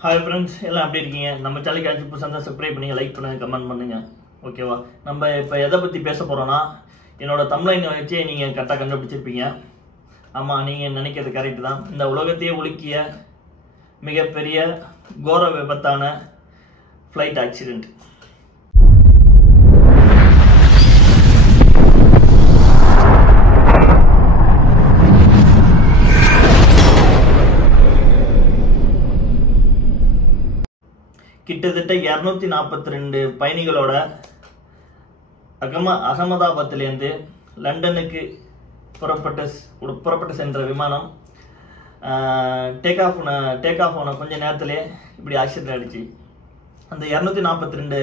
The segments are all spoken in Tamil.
ஹாய் ஃப்ரெண்ட்ஸ், எல்லாம் எப்படி இருக்கீங்க? நம்ம சேனலுக்கு ஆச்சு புதுசாக இருந்தால் சப்ஸ்கிரைப் பண்ணுங்கள், லைக் பண்ணுங்கள், கமெண்ட் பண்ணுங்கள். ஓகேவா? நம்ம இப்போ எதை பற்றி பேச போகிறோன்னா, என்னோடய தம்ப்லைனை வச்சே நீங்கள் கரெக்டாக கண்டுபிடிச்சிருப்பீங்க. ஆமாம், நீங்கள் நினைக்கிறது கரெக்டு தான். இந்த உலகத்தையே உலுக்கிய மிகப்பெரிய கோர விபத்தான ஃப்ளைட் ஆக்சிடெண்ட். கிட்டத்தட்ட 242 பயணிகளோட அகமதாபாத்திலேருந்து லண்டனுக்கு புறப்பட்டு சென்ற விமானம் டேக் ஆஃப் ஆன கொஞ்ச நேரத்திலே இப்படி ஆக்சிடென்ட் ஆகிடுச்சு. அந்த 242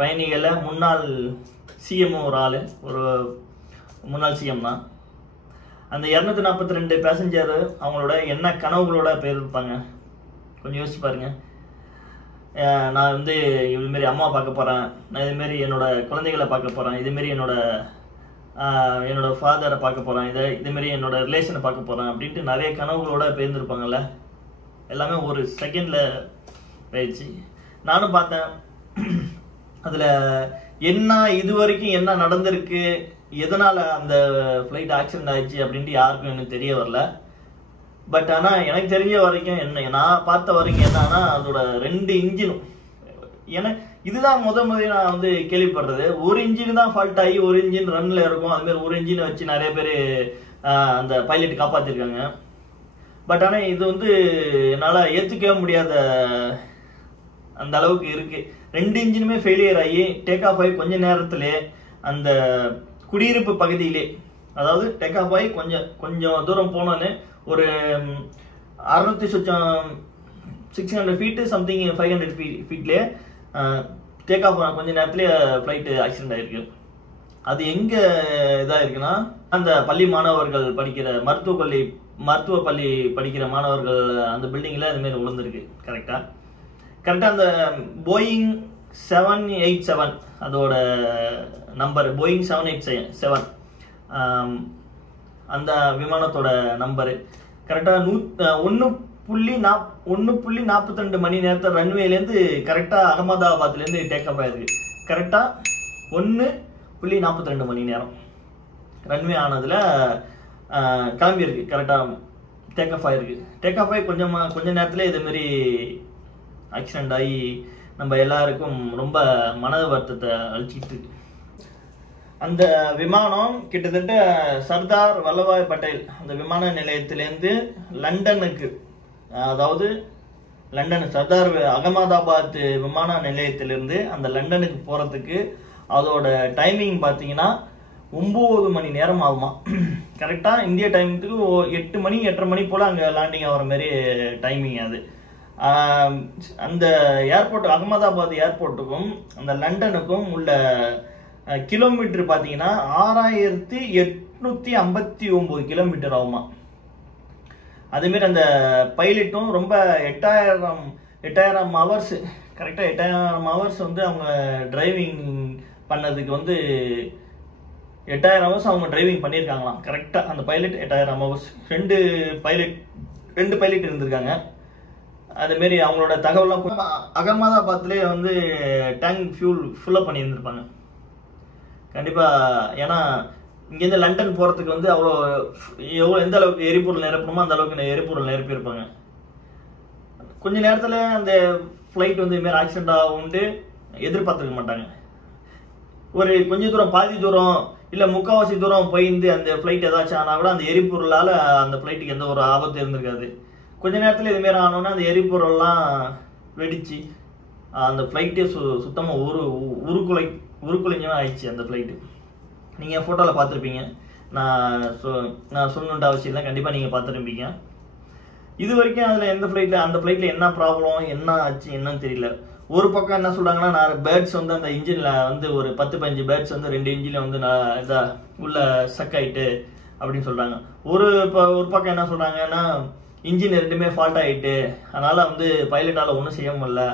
பயணிகளை முன்னாள் சிஎம் ஒரு ஆள், ஒரு முன்னாள் சிஎம் தான். அந்த 242 பேசஞ்சர் அவங்களோட என்ன கனவுகளோட போயிருப்பாங்க, கொஞ்சம் யோசிச்சு பாருங்க. நான் இதுமாரி அம்மா பார்க்க போகிறேன், நான் இதுமாரி என்னோட குழந்தைகளை பார்க்க போகிறேன், இதுமாரி என்னோட ஃபாதரை பார்க்க போகிறேன், இதுமாரி என்னோட ரிலேஷனை பார்க்க போகிறேன் அப்படின்ட்டு நிறைய கனவுகளோட போயிருந்துருப்பாங்கல்ல. எல்லாமே ஒரு செகண்டில் போயிடுச்சு. நானும் பார்த்தேன். அதில் என்ன இது வரைக்கும் என்ன நடந்திருக்கு, எதனால் அந்த ஃப்ளைட் ஆக்சிடென்ட் ஆயிடுச்சு அப்படின்ட்டு யாருக்கும் எனக்கு தெரிய வரல. பட் ஆனால் எனக்கு தெரிஞ்ச வரைக்கும் நான் பார்த்த வரைக்கும் என்னன்னா, அதோட 2 இன்ஜினும் இதுதான் முதல்ல நான் கேள்விப்படுறது. ஒரு இன்ஜின் தான் ஃபால்ட் ஆகி ஒரு இன்ஜின் ரன்ல இருக்கும். அதுமாதிரி ஒரு இன்ஜினை வச்சு நிறைய பேர் அந்த பைலட் காப்பாற்றிருக்காங்க. பட் ஆனால் இது என்னால் ஏற்றுக்கவே முடியாத அந்த அளவுக்கு இருக்கு. 2 இன்ஜினுமே ஃபெயிலியர் ஆகி டேக் ஆஃப் ஆகி கொஞ்ச நேரத்திலே அந்த குடியிருப்பு பகுதியிலே, அதாவது டேக் ஆஃப் ஆகி கொஞ்சம் தூரம் போனோன்னு ஒரு 600 ஃபீட்டு சம்திங் 500 ஃபீட்லேயே டேக் ஆஃப் கொஞ்ச நேரத்துலேயே ஃப்ளைட்டு ஆக்சிடென்ட் ஆகிருக்கு. அது எங்கே இதாக இருக்குன்னா, அந்த பள்ளி மாணவர்கள் படிக்கிற மருத்துவ பள்ளி படிக்கிற மாணவர்கள் அந்த பில்டிங்கில் அதுமாரி விழுந்திருக்கு. கரெக்டாக அந்த போயிங் 787 அதோட நம்பர், போயிங் 787 அந்த விமானத்தோட நம்பரு கரெக்டாக 1.42 மணி நேரத்தில் ரன்வேலேருந்து கரெக்டாக அகமதாபாத்லேருந்து டேக் ஆஃப் ஆயிருக்கு. கரெக்டாக 1.42 மணி நேரம் ரன்வே ஆனதில் கிளம்பியிருக்கு. கரெக்டாக டேக் ஆஃப் ஆகிருக்கு. டேக் ஆஃப் ஆகி கொஞ்ச நேரத்தில் இதுமாரி ஆக்சிடெண்ட் ஆகி நம்ம எல்லாருக்கும் ரொம்ப மன வருத்தத்தை அழிச்சிட்டு இருக்கு. அந்த விமானம் கிட்டத்தட்ட சர்தார் வல்லபாய் பட்டேல் அந்த விமான நிலையத்திலேருந்து லண்டனுக்கு, அதாவது சர்தார் அகமதாபாத் விமான நிலையத்திலிருந்து அந்த லண்டனுக்கு போகிறதுக்கு அதோட டைமிங் பார்த்தீங்கன்னா 9 மணி நேரம் ஆகுமா. கரெக்டாக இந்திய டைமுக்கு 8 மணி 8:30 மணி போல் அங்கே லேண்டிங் ஆகிற மாதிரி டைமிங் அது. அந்த ஏர்போர்ட், அகமதாபாத் ஏர்போர்ட்டுக்கும் அந்த லண்டனுக்கும் உள்ள கிலோமீட்டர் பார்த்தீங்கன்னா 6859 கிலோமீட்டர் ஆகுமா. அதேமாரி அந்த பைலட்டும் ரொம்ப 8000 ஹவர்ஸ், கரெக்டாக 8000 ஹவர்ஸ் அவங்க டிரைவிங் பண்ணதுக்கு 8000 ஹவர்ஸ் அவங்க டிரைவிங் பண்ணியிருக்காங்களாம். கரெக்டாக அந்த பைலட் 8000 ஹவர்ஸ். 2 பைலட் இருந்திருக்காங்க. அதுமாரி அவங்களோட தகவலாம் அகமதாபாத்லேயே டேங்க் ஃபுல்லப் பண்ணியிருந்திருப்பாங்க கண்டிப்பாக. ஏன்னா இங்கேருந்து லண்டன் போகிறதுக்கு அவ்வளோ எந்த அளவுக்கு எரிபொருள் நிரப்பணுமோ அந்த அளவுக்கு எரிபொருள் நிரப்பியிருப்பாங்க. கொஞ்ச நேரத்தில் அந்த ஃப்ளைட் இதுமாரி ஆக்சிடென்ட் ஆகும்ட்டு எதிர்பார்த்துருக்க மாட்டாங்க. ஒரு கொஞ்சம் தூரம், பாதி தூரம் இல்லை முக்கால்வாசி தூரம் போயிருந்து அந்த ஃப்ளைட் ஏதாச்சும் ஆனால் கூட அந்த எரிபொருளால் அந்த ஃப்ளைட்டுக்கு எந்த ஒரு ஆபத்து இருந்திருக்காது. கொஞ்ச நேரத்தில் இதுமாரி ஆனோன்னா அந்த எரிபொருள்லாம் வெடிச்சு அந்த ஃப்ளைட்டே சுத்தமாக உருக்குலைஞ்சும் ஆயிடுச்சு அந்த ஃப்ளைட்டு. நீங்கள் ஃபோட்டோவில் பார்த்துருப்பீங்க. நான் சொல்லணுன்ற அவசியம் இல்லை, கண்டிப்பாக நீங்கள் பார்த்துருப்பீங்க. இது வரைக்கும் அதில் அந்த ஃப்ளைட்டில் என்ன ப்ராப்ளம், என்ன ஆச்சு என்னன்னு தெரியல. ஒரு பக்கம் என்ன சொல்கிறாங்கன்னா, நான் பேர்ட்ஸ் அந்த இன்ஜினில் ஒரு 10-15 பேர்ட்ஸ் 2 இன்ஜினில் இதாக உள்ள ஸ்டக் ஆகிட்டு அப்படின்னு சொல்கிறாங்க. ஒரு பக்கம் என்ன சொல்கிறாங்கன்னா, இன்ஜின் 2மே ஃபால்ட் ஆகிட்டு, அதனால் பைலட்டால் ஒன்றும் செய்ய முடியல,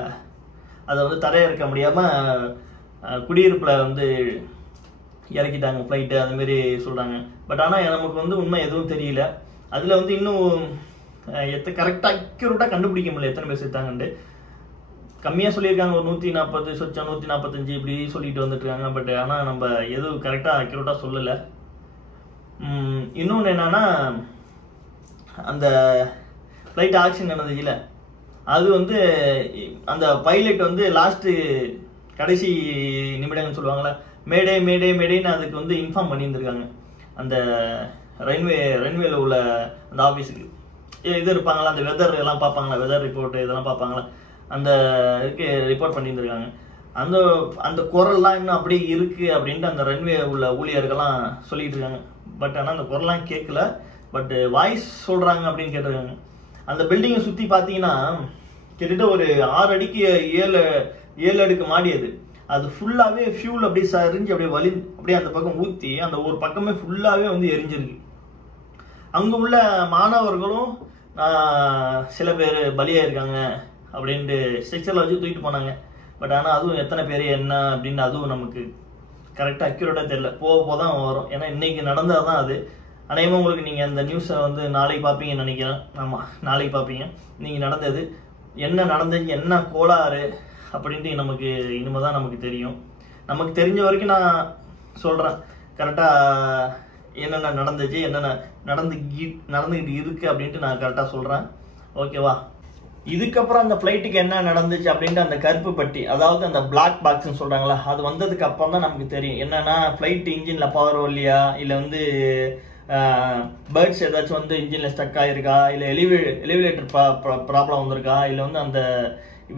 அதை தரையிறக்க முடியாமல் குடியிருப்பில் இறக்கிட்டாங்க ஃப்ளைட்டு, அதுமாரி சொல்கிறாங்க. பட் ஆனால் நமக்கு உண்மை எதுவும் தெரியல. அதில் இன்னும் கரெக்டாக அக்யூரேட்டாக கண்டுபிடிக்க முடியல எத்தனை பேர் செத்தாங்கன்ட்டு. கம்மியாக சொல்லியிருக்காங்க, ஒரு 140 சொச்சம் 145 இப்படி சொல்லிட்டு வந்துட்டு இருக்காங்க. பட் ஆனால் நம்ம எதுவும் கரெக்டாக அக்யூரேட்டாக சொல்லலை. இன்னொன்று என்னன்னா, அந்த ஃப்ளைட் ஆக்சிடென்ட் நடந்துச்சுல, அது வந்து அந்த பைலட் வந்து லாஸ்ட்டு கடைசி நிமிடங்கள்னு சொல்லுவாங்களே, மேடே மேடே மேடேன்னு அதுக்கு வந்து இன்ஃபார்ம் பண்ணியிருந்திருக்காங்க. அந்த ரன்வேல உள்ள அந்த ஆஃபீஸுக்கு இது இருப்பாங்களா, அந்த வெதர் எல்லாம் பார்ப்பாங்களா, வெதர் ரிப்போர்ட் இதெல்லாம் பார்ப்பாங்களா, அந்த இதுக்கு ரிப்போர்ட் பண்ணியிருந்திருக்காங்க. அந்த குரல்லாம் இன்னும் அப்படியே இருக்கு அப்படின்ட்டு அந்த ரன்வே உள்ள ஊழியர்கள்லாம் சொல்லிட்டு இருக்காங்க. பட் ஆனால் அந்த குரல்லாம் கேட்கல, பட் வாய்ஸ் சொல்றாங்க அப்படின்னு கேட்டிருக்காங்க. அந்த பில்டிங்கை சுற்றி பார்த்தீங்கன்னா கிட்டத்தட்ட ஒரு 6 அடிக்கு 7 அடுக்கு மாடி. அது ஃபுல்லாகவே ஃபியூல் அப்படியே சரிஞ்சு அப்படியே அந்த பக்கம் ஊற்றி அந்த ஒரு பக்கமே ஃபுல்லாகவே வந்து எரிஞ்சிருக்கு. அங்கே உள்ள மாணவர்களும் சில பேர் பலியாயிருக்காங்க அப்படின்ட்டு ஸ்ட்ரக்சரில் வச்சு தூக்கிட்டு போனாங்க. பட் ஆனால் அதுவும் எத்தனை பேர் என்ன அப்படின்னு அதுவும் நமக்கு கரெக்டாக அக்யூரேட்டாக தெரியல. போக தான் வரும். ஏன்னா இன்னைக்கு நடந்தால் தான் அது. அநேகமாக உங்களுக்கு நீங்கள் அந்த நியூஸை வந்து நாளைக்கு பார்ப்பீங்கன்னு நினைக்கிறேன். ஆமாம், நாளைக்கு பார்ப்பீங்க. நீங்கள் நடந்தது என்ன நடந்துச்சு, என்ன கோளாறு அப்படின்ட்டு நமக்கு இனிமே தான் நமக்கு தெரியும். நமக்கு தெரிஞ்ச வரைக்கும் நான் சொல்கிறேன், கரெக்டாக என்னென்ன நடந்துச்சு, என்னென்ன நடந்துக்கிட்டு இருக்கு அப்படின்ட்டு நான் கரெக்டாக சொல்கிறேன். ஓகேவா? இதுக்கப்புறம் அந்த ஃப்ளைட்டுக்கு என்ன நடந்துச்சு அப்படின்ட்டு அந்த கருப்பு பட்டி, அதாவது அந்த பிளாக் பாக்ஸ்ன்னு சொல்கிறாங்களா, அது வந்ததுக்கு அப்புறம் தான் நமக்கு தெரியும். என்னன்னா ஃப்ளைட் இன்ஜினில் பவர் இல்லையா, இல்லை வந்து பேர்ட்ஸ் ஏதாச்சும் வந்து இன்ஜினில் ஸ்டக் ஆகிருக்கா, இல்லை எலிவேட்டர் ப்ராப்ளம் வந்திருக்கா, இல்லை வந்து அந்த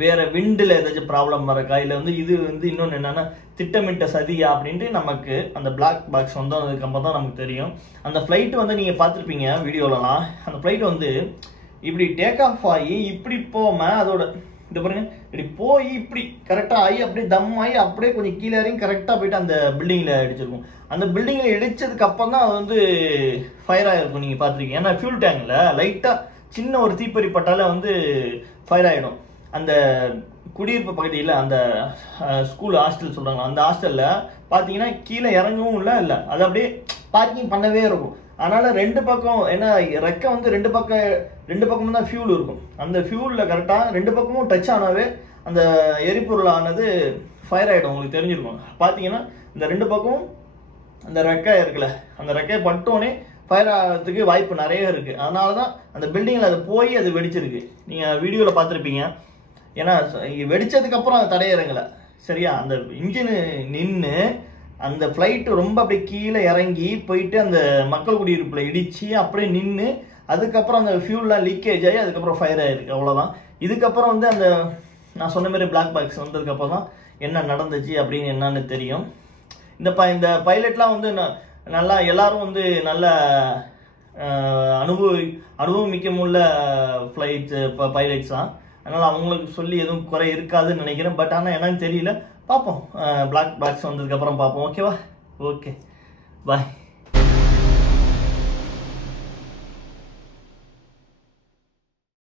வேற விண்டில் ஏதாச்சும் ப்ராப்ளம் இருக்கா, இல்லை வந்து இது வந்து இன்னொன்று என்னன்னா திட்டமிட்ட சதியா அப்படின்ட்டு நமக்கு அந்த பிளாக் பாக்ஸ் வந்ததுக்கு அப்புறம் தான் நமக்கு தெரியும். அந்த ஃப்ளைட் வந்து நீங்கள் பார்த்துருப்பீங்க வீடியோலலாம். அந்த ஃப்ளைட் வந்து இப்படி டேக் ஆஃப் ஆகி இப்படி போகாமல் அதோட இந்த பாருங்க இப்படி போய் இப்படி கரெக்டாக ஆகி அப்படியே தம் ஆகி அப்படியே கொஞ்சம் கீழே இறங்கி கரெக்டாக போயிட்டு அந்த பில்டிங்கில் இடிச்சிருக்கும். அந்த பில்டிங்கில் இடிச்சதுக்கு அப்புறம் தான் அது வந்து ஃபயர் ஆகிருக்கும். நீங்கள் பார்த்துருக்கீங்க. ஏன்னா ஃபியூல் டேங்கில் லைட்டாக சின்ன ஒரு தீப்பொறி பட்டால வந்து ஃபயர் ஆகிடும். அந்த குடியிருப்பு பகுதியில் அந்த ஸ்கூல் ஹாஸ்டல் சொல்கிறாங்க, அந்த ஹாஸ்டலில் பார்த்தீங்கன்னா கீழே இறங்கவும் இல்லை, அது அப்படியே பார்க்கிங் பண்ணவே இருக்கும். அதனால் 2 பக்கம் ஏன்னா ரெக்கை வந்து 2 பக்கமும் தான் ஃபியூல் இருக்கும். அந்த ஃபியூலில் கரெக்டாக 2 பக்கமும் டச் ஆனாவே அந்த எரிபொருள் ஆனது ஃபயர் ஆகிடும். உங்களுக்கு தெரிஞ்சிருக்கும். பார்த்தீங்கன்னா இந்த 2 பக்கமும் அந்த ரெக்கை இருக்குல்ல, அந்த ரெக்கையை பட்டோன்னே ஃபயர் ஆகிறதுக்கு வாய்ப்பு நிறைய இருக்குது. அதனால தான் அந்த பில்டிங்கில் அது போய் அது வெடிச்சிருக்கு. நீங்கள் வீடியோவில் பார்த்துருப்பீங்க. ஏன்னா வெடிச்சதுக்கப்புறம் அது தடையிறங்கலை, சரியா? அந்த இன்ஜினு நின்று அந்த ஃப்ளைட்டு ரொம்ப அப்படியே கீழே இறங்கி போயிட்டு அந்த மக்கள் குடியிருப்பில் இடித்து அப்படியே நின்று அதுக்கப்புறம் அந்த ஃபியூல்லாம் லீக்கேஜ் ஆகி அதுக்கப்புறம் ஃபயர் ஆகிருக்கு. அவ்வளோதான். இதுக்கப்புறம் வந்து அந்த நான் சொன்ன மாதிரி பிளாக் பாக்ஸ் வந்ததுக்கப்புறம் தான் என்ன நடந்துச்சு அப்படின்னு என்னன்னு தெரியும். இந்த பைலட்லாம் வந்து நல்லா எல்லாரும் வந்து நல்ல அனுபவம் மிக்கமுள்ள பைலட்ஸ் தான். அதனால் அவங்களுக்கு சொல்லி எதுவும் குறை இருக்காதுன்னு நினைக்கிறேன். பட் ஆனால் என்னன்னு தெரியல. பார்ப்போம், பிளாக் பாக்ஸ் வந்ததுக்கப்புறம் பார்ப்போம். ஓகேவா? ஓகே, பாய்.